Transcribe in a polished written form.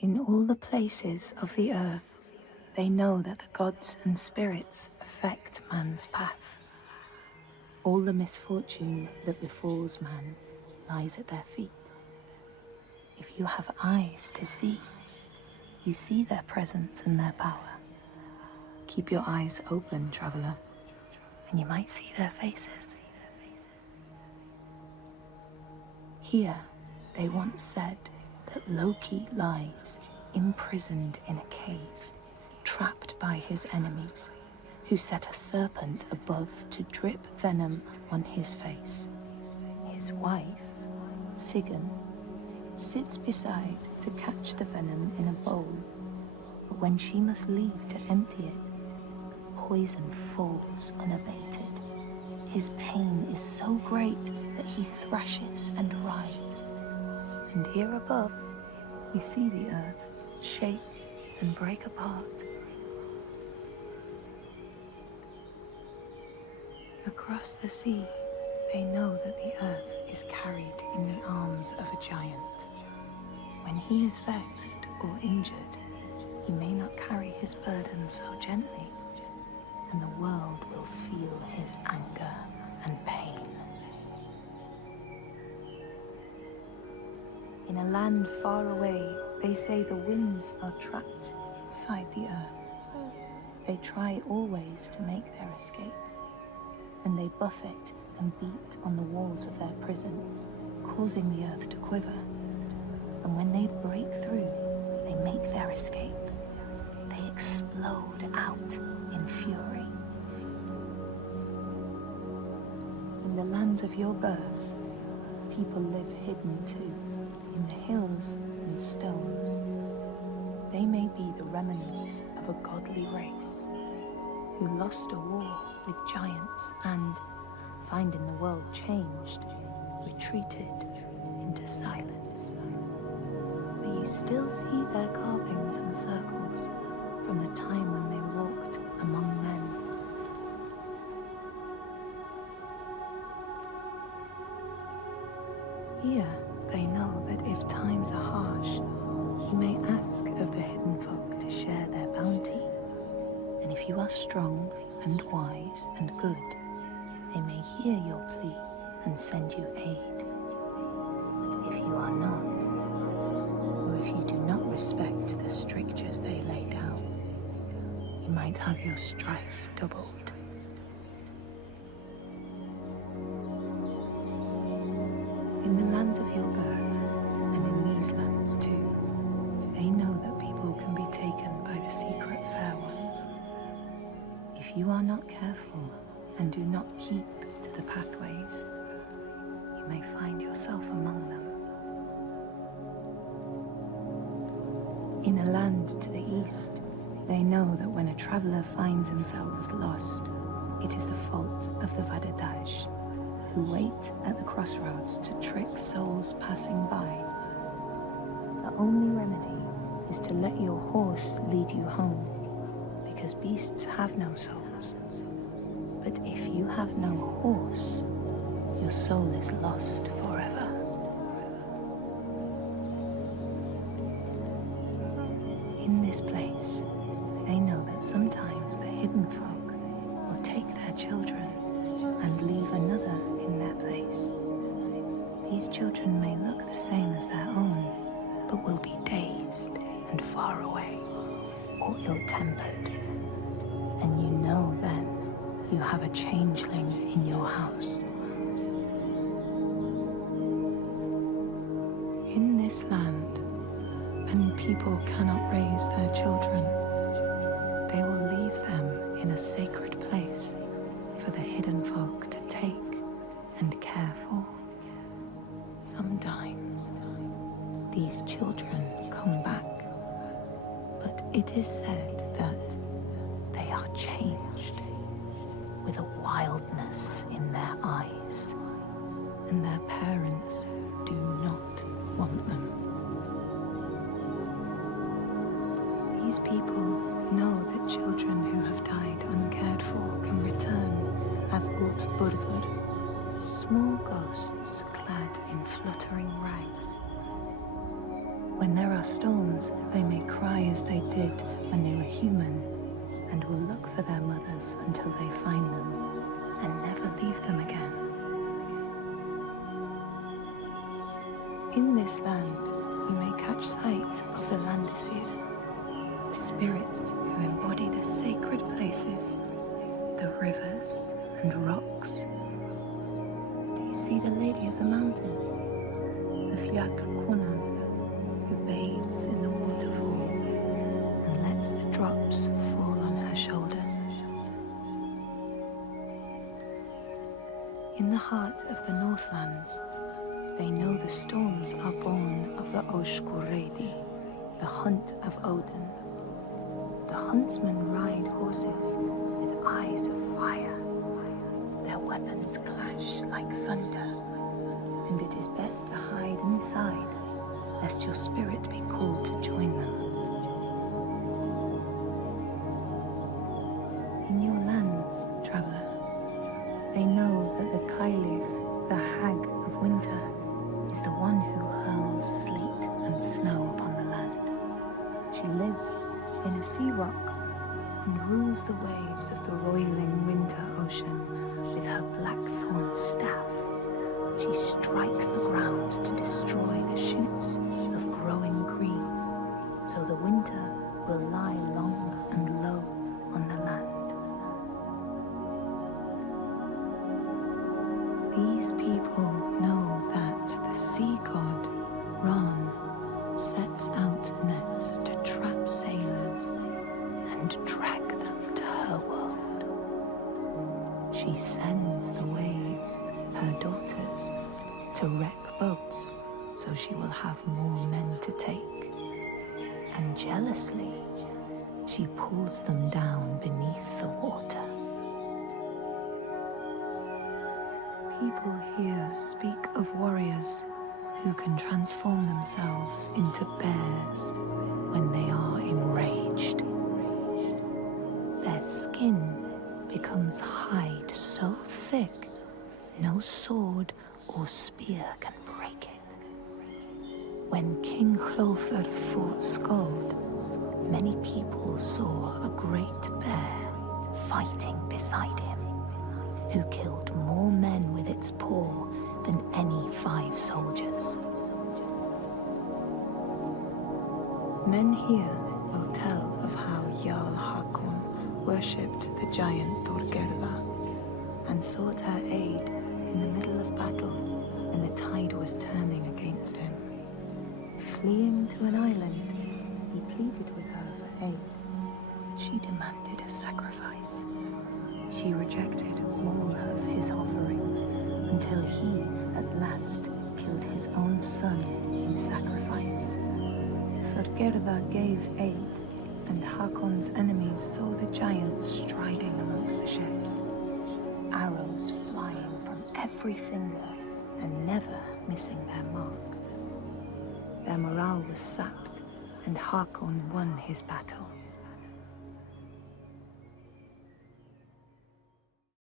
In all the places of the earth, they know that the gods and spirits affect man's path. All the misfortune that befalls man lies at their feet. If you have eyes to see, you see their presence and their power. Keep your eyes open, traveler, and you might see their faces. Here, they once said that Loki lies imprisoned in a cave, trapped by his enemies, who set a serpent above to drip venom on his face. His wife, Sigyn, sits beside to catch the venom in a bowl, but when she must leave to empty it, the poison falls unabated. His pain is so great that he thrashes and writhes. And here above, we see the earth shake and break apart. Across the sea, they know that the earth is carried in the arms of a giant. When he is vexed or injured, he may not carry his burden so gently, and the world will feel his anger and pain. In a land far away, they say the winds are trapped inside the earth. They try always to make their escape, and they buffet and beat on the walls of their prison, causing the earth to quiver. And when they break through, they make their escape. They explode out in fury. In the lands of your birth, people live hidden too, in the hills and stones. They may be the remnants of a godly race who lost a war with giants and, finding the world changed, retreated into silence. But you still see their carvings and circles from the time when they walked among men. Here, they know that if times are harsh, you may ask of the hidden folk to share their bounty. And if you are strong and wise and good, they may hear your plea and send you aid. But if you are not, or if you do not respect the strictures they lay down, you might have your strife doubled. In the lands of your birth, and in these lands too, they know that people can be taken by the secret fair ones. If you are not careful and do not keep to the pathways, you may find yourself among them. In a land to the east, they know that when a traveler finds themselves lost, it is the fault of the Vadadash, who wait at the crossroads to trick souls passing by. The only remedy is to let your horse lead you home, because beasts have no souls. But if you have no horse, your soul is lost forever. In this place, they know that sometimes the hidden folk will take their children and leave another in their place. These children may look the same as their own, but will be dazed and far away, or ill-tempered. And you know then you have a changeling in your house. In this land, when people cannot raise their children, they will leave them in a sacred place for the hidden folk to take and care for. Sometimes these children come back, but it is said that they are changed, with a wildness in their eyes, and their parents do not want them. These people know that children who have died uncared for can return as Ultburður, small ghosts clad in fluttering rags. When there are storms, they may cry as they did when they were human, and will look for their mothers until they find them, and never leave them again. In this land, you may catch sight of the landdisastei, the spirits who embody the sacred places, the rivers and rocks. Do you see the Lady of the Mountain, the Fiach Kunan, who bathes in the waterfall and lets the drops fall on her shoulder? In the heart of the Northlands, they know the storms are born of the Oshkuredi, the hunt of Odin. The huntsmen ride horses with eyes of fire. Their weapons clash like thunder, and it is best to hide inside, lest your spirit be called to join them. In your lands, traveler, they know that the Kailif, the hag of winter, is the one who hurls sleet and snow upon the land. She lives in a sea rock and rules the waves of the roiling winter ocean with her blackthorn staff. She strikes the ground to destroy the shoots of growing green, so the winter will lie long and low on the land. These people know that the sea god, Ran, sets out nets to trap sailors and drag them to her world. She sends the waves, her daughters, to wreck boats so she will have more men to take. And jealously, she pulls them down beneath the water. People here speak of warriors who can transform themselves into bears when they are enraged. Their skin becomes hide so thick no sword or spear can break it. When King Hrolfr fought Skald, many people saw a great bear fighting beside him, who killed more men with its paw than any 5 soldiers. Men here will tell of how Jarl Hakon worshipped the giant Thorgerða and sought her aid in the middle of battle when the tide was turning against him. Fleeing to an island, he pleaded with her for aid. She demanded a sacrifice. She rejected all of his offerings until he, at last, killed his own son in sacrifice. Thorgerða gave aid, and Hakon's enemies saw the giants striding amongst the ships, arrows flying from every finger and never missing their mark. Their morale was sapped, and Hakon won his battle.